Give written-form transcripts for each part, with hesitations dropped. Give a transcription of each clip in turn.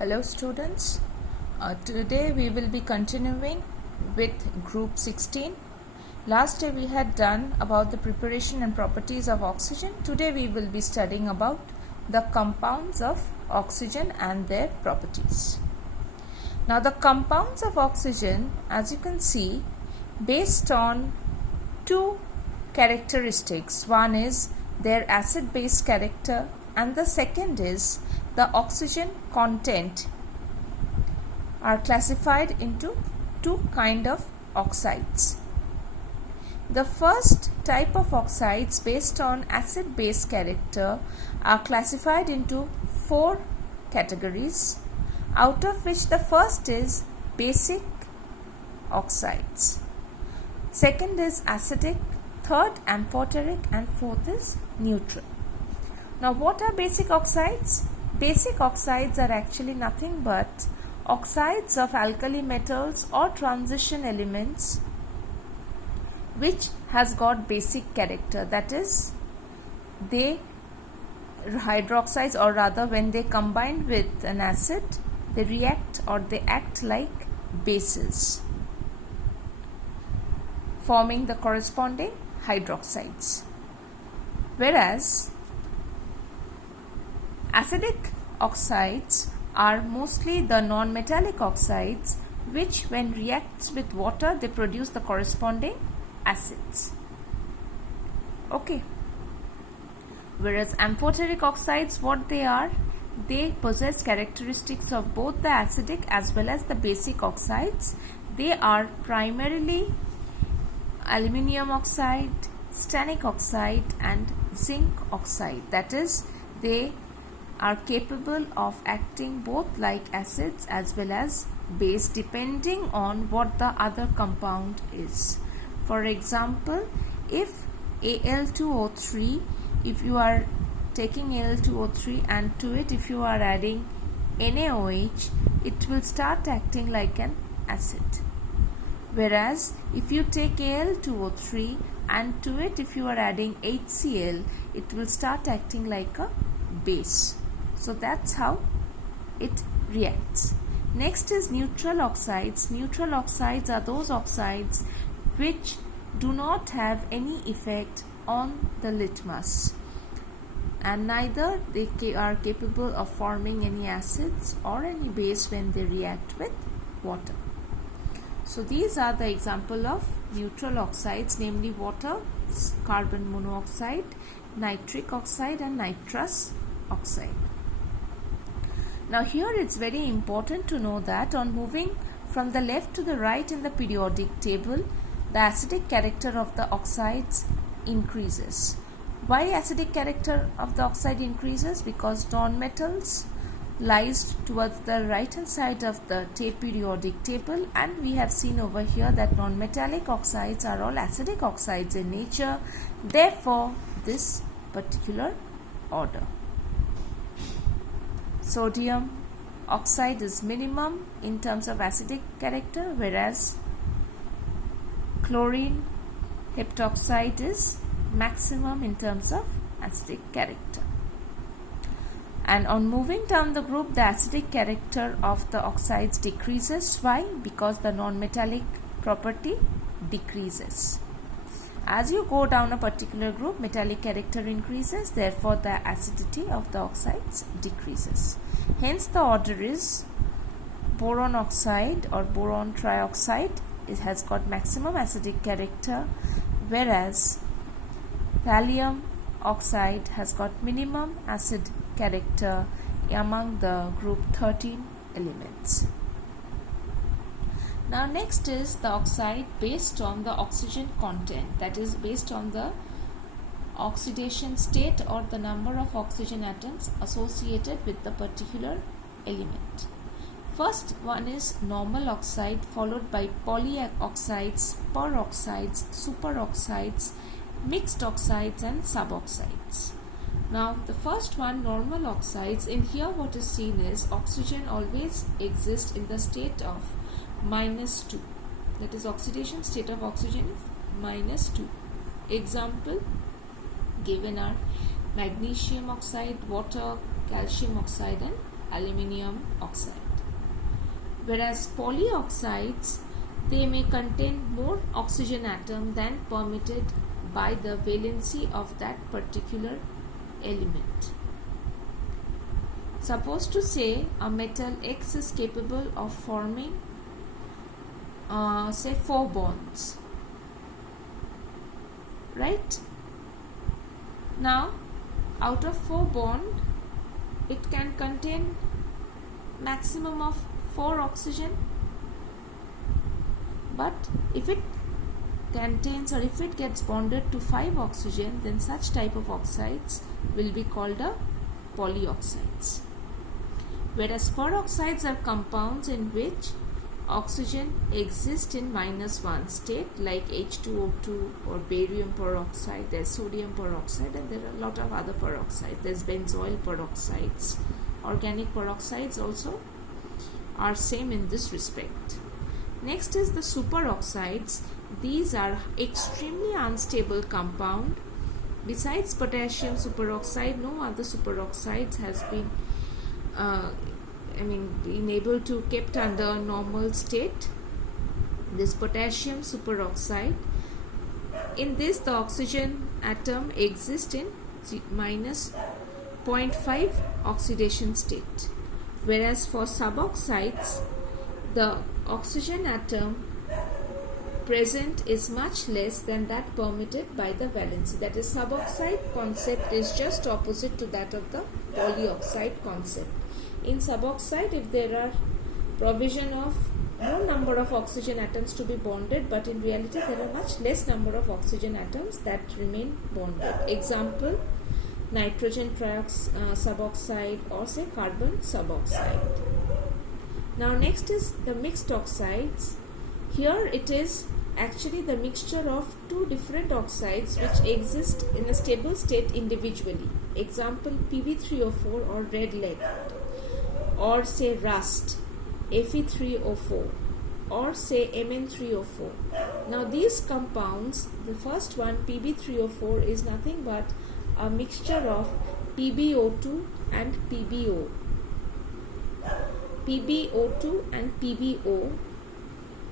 Hello students, today we will be continuing with group 16. Last day we had done about the preparation and properties of oxygen. Today we will be studying about the compounds of oxygen and their properties. Now the compounds of oxygen, as you can see, based on two characteristics. One is their acid-base character and the second is the oxygen content, are classified into two kind of oxides. The first type of oxides based on acid-base character are classified into four categories, out of which the first is basic oxides, second is acidic, third amphoteric, and fourth is neutral. Now what are basic oxides? Basic oxides are actually nothing but oxides of alkali metals or transition elements which has got basic character, that is they hydroxides, or rather when they combine with an acid they react or they act like bases, forming the corresponding hydroxides. Whereas acidic oxides are mostly the non-metallic oxides which when reacts with water they produce the corresponding acids. Okay. Whereas amphoteric oxides, what they are? They possess characteristics of both the acidic as well as the basic oxides. They are primarily aluminium oxide, stannic oxide and zinc oxide. That is, they are capable of acting both like acids as well as base depending on what the other compound is. For example, if Al2O3, if you are taking Al2O3 and to it if you are adding NaOH, it will start acting like an acid. Whereas if you take Al2O3 and to it if you are adding HCl, it will start acting like a base. So that's how it reacts. Next is neutral oxides. Neutral oxides are those oxides which do not have any effect on the litmus, and neither they are capable of forming any acids or any base when they react with water. So these are the example of neutral oxides, namely water, carbon monoxide, nitric oxide and nitrous oxide. Now here it's very important to know that on moving from the left to the right in the periodic table, the acidic character of the oxides increases. Why acidic character of the oxide increases? Because non-metals lies towards the right hand side of the periodic table, and we have seen over here that non-metallic oxides are all acidic oxides in nature, therefore this particular order. Sodium oxide is minimum in terms of acidic character, whereas chlorine heptoxide is maximum in terms of acidic character. And on moving down the group, the acidic character of the oxides decreases. Why? Because the non-metallic property decreases. As you go down a particular group, metallic character increases, therefore the acidity of the oxides decreases. Hence the order is boron oxide or boron trioxide. It has got maximum acidic character, whereas thallium oxide has got minimum acid character among the group 13 elements. Now next is the oxide based on the oxygen content, that is based on the oxidation state or the number of oxygen atoms associated with the particular element. First one is normal oxide, followed by polyoxides, peroxides, superoxides, mixed oxides and suboxides. Now the first one, normal oxides, in here what is seen is oxygen always exists in the state of -2, that is oxidation state of oxygen is -2. Example given are magnesium oxide, water, calcium oxide and aluminium oxide. Whereas polyoxides, they may contain more oxygen atom than permitted by the valency of that particular element. Suppose to say a metal X is capable of forming say 4 bonds, right? Now out of 4 bonds it can contain maximum of 4 oxygen, but if it contains or if it gets bonded to 5 oxygen, then such type of oxides will be called a polyoxides. Whereas peroxides are compounds in which oxygen exists in -1 state, like H2O2 or barium peroxide, there's sodium peroxide, and there are a lot of other peroxides. There's benzoyl peroxides. Organic peroxides also are same in this respect. Next is the superoxides. These are extremely unstable compound. Besides potassium superoxide, no other superoxides has been been able to kept under normal state. This potassium superoxide, in this the oxygen atom exists in -0.5 oxidation state, whereas for suboxides the oxygen atom present is much less than that permitted by the valency. That is, suboxide concept is just opposite to that of the polyoxide concept. In suboxide, if there are provision of more number of oxygen atoms to be bonded, but in reality there are much less number of oxygen atoms that remain bonded. Example, nitrogen suboxide, or say carbon suboxide. Now next is the mixed oxides. Here it is actually the mixture of 2 different oxides which exist in a stable state individually. Example, Pb3O4 or red lead, or say rust, Fe3O4, or say Mn3O4. Now these compounds, the first one Pb3O4 is nothing but a mixture of PbO2 and PbO. PbO2 and PbO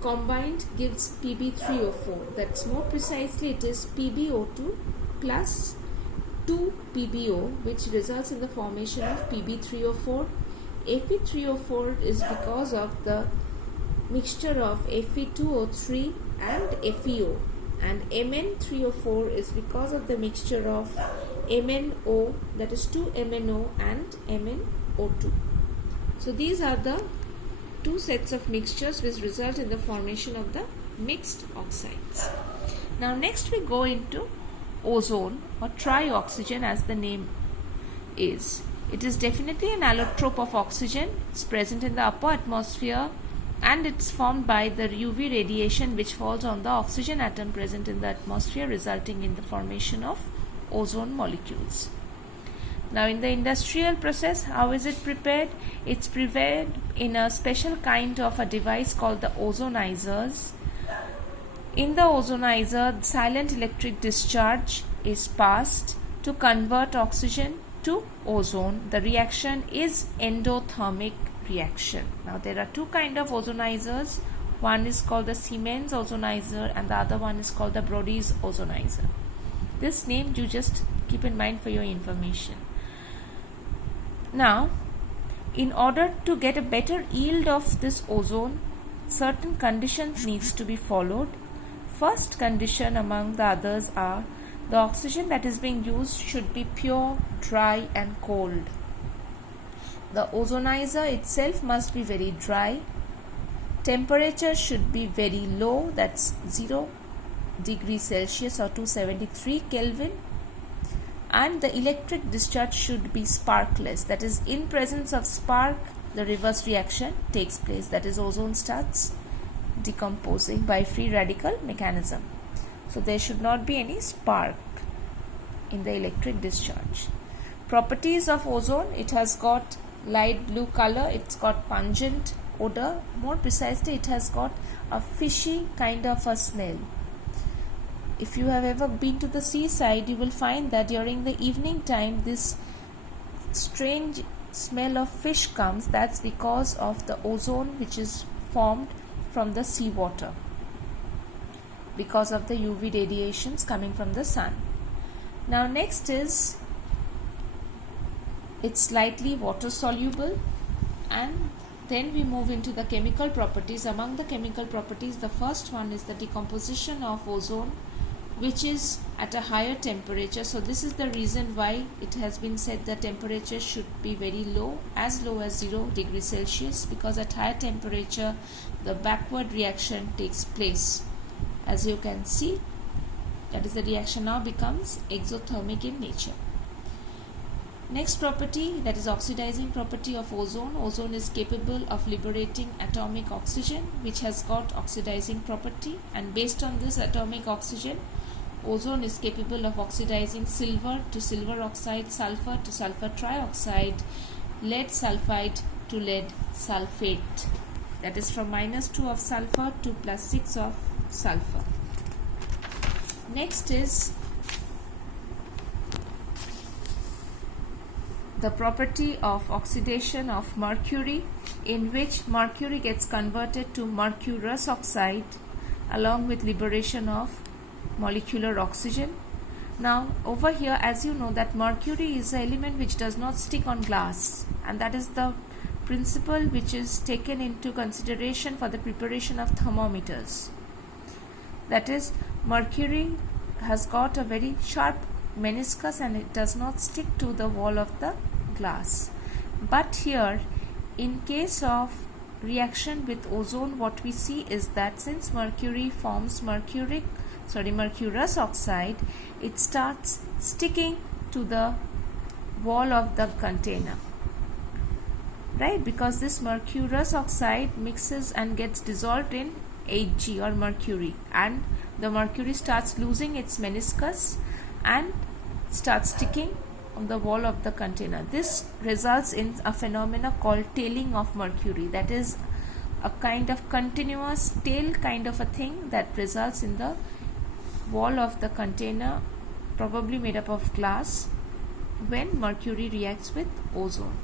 combined gives Pb3O4. That's more precisely, it is PbO2 plus 2 PbO, which results in the formation of Pb3O4. Fe3O4 is because of the mixture of Fe2O3 and FeO, and Mn3O4 is because of the mixture of MnO, that is 2 MnO and MnO2. So these are the 2 sets of mixtures which result in the formation of the mixed oxides. Now next we go into ozone, or trioxygen as the name is. It is definitely an allotrope of oxygen. It's present in the upper atmosphere and it's formed by the UV radiation which falls on the oxygen atom present in the atmosphere, resulting in the formation of ozone molecules. Now in the industrial process, how is it prepared? It's prepared in a special kind of a device called the ozonizers. In the ozonizer, silent electric discharge is passed to convert oxygen to ozone. The reaction is endothermic reaction. Now there are 2 kinds of ozonizers. One is called the Siemens ozonizer and the other one is called the Brody's ozonizer. This name you just keep in mind for your information. Now, in order to get a better yield of this ozone, certain conditions needs to be followed. First condition among the others are the oxygen that is being used should be pure, dry and cold. The ozonizer itself must be very dry. Temperature should be very low, that's 0 degrees Celsius or 273 Kelvin. And the electric discharge should be sparkless, that is, in presence of spark the reverse reaction takes place, that is, ozone starts decomposing by free radical mechanism. So there should not be any spark in the electric discharge. Properties of ozone: it has got light blue color, it's got pungent odor, more precisely it has got a fishy kind of a smell. If you have ever been to the seaside, you will find that during the evening time this strange smell of fish comes, that's because of the ozone which is formed from the seawater because of the UV radiations coming from the sun. Now next is it's slightly water soluble, and then we move into the chemical properties. Among the chemical properties, the first one is the decomposition of ozone, which is at a higher temperature. So this is the reason why it has been said that temperature should be very low as 0 degrees Celsius, because at higher temperature the backward reaction takes place. As you can see, that is, the reaction now becomes exothermic in nature. Next property, that is oxidizing property of ozone. Ozone is capable of liberating atomic oxygen, which has got oxidizing property, and based on this atomic oxygen, ozone is capable of oxidizing silver to silver oxide, sulfur to sulfur trioxide, lead sulfide to lead sulfate. That is from -2 of sulfur to +6 of sulfur. Next is the property of oxidation of mercury, in which mercury gets converted to mercurous oxide along with liberation of molecular oxygen. Now over here, as you know, that mercury is an element which does not stick on glass, and that is the principle which is taken into consideration for the preparation of thermometers. That is, mercury has got a very sharp meniscus and it does not stick to the wall of the glass. But here, in case of reaction with ozone, what we see is that since mercury forms mercurous oxide, it starts sticking to the wall of the container, right? Because this mercurous oxide mixes and gets dissolved in Hg or mercury, and the mercury starts losing its meniscus and starts sticking on the wall of the container. This results in a phenomena called tailing of mercury. That is a kind of continuous tail kind of a thing that results in the wall of the container, probably made up of glass, when mercury reacts with ozone.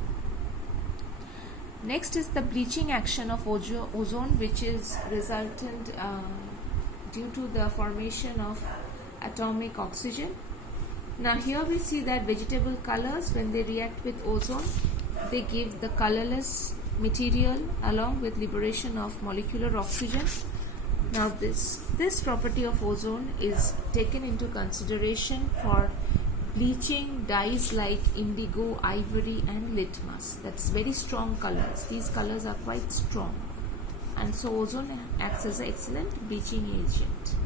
Next is the bleaching action of ozone, which is resultant due to the formation of atomic oxygen. Now here we see that vegetable colors, when they react with ozone, they give the colorless material along with liberation of molecular oxygen. Now this property of ozone is taken into consideration for bleaching dyes like indigo, ivory and litmus. That's very strong colors. These colors are quite strong, and so ozone acts as an excellent bleaching agent.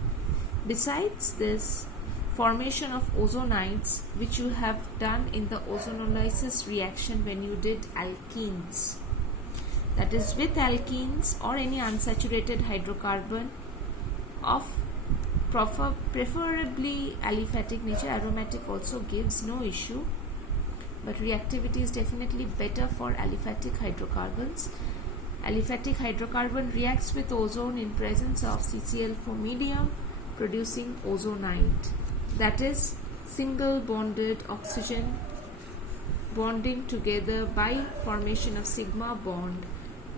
Besides this, formation of ozonides, which you have done in the ozonolysis reaction when you did alkenes, that is, with alkenes or any unsaturated hydrocarbon of preferably aliphatic nature. Aromatic also gives no issue, but reactivity is definitely better for aliphatic hydrocarbons. Aliphatic hydrocarbon reacts with ozone in presence of CCl4 medium, producing ozonide. That is, single bonded oxygen bonding together by formation of sigma bond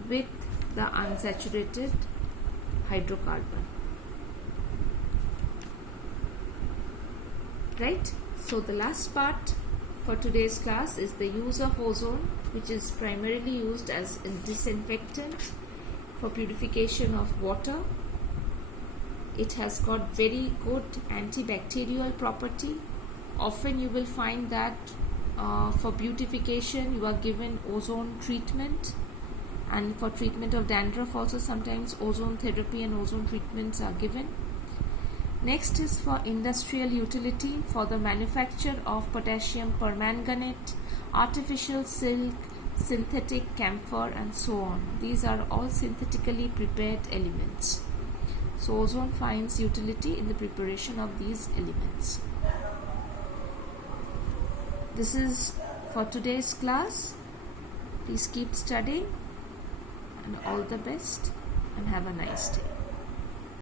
with the unsaturated hydrocarbon. Right? So the last part for today's class is the use of ozone, which is primarily used as a disinfectant for purification of water. It has got very good antibacterial property. Often you will find that for beautification you are given ozone treatment, and for treatment of dandruff also sometimes ozone therapy and ozone treatments are given. Next is for industrial utility, for the manufacture of potassium permanganate, artificial silk, synthetic camphor and so on. These are all synthetically prepared elements. So ozone finds utility in the preparation of these elements. This is for today's class. Please keep studying, and all the best, and have a nice day.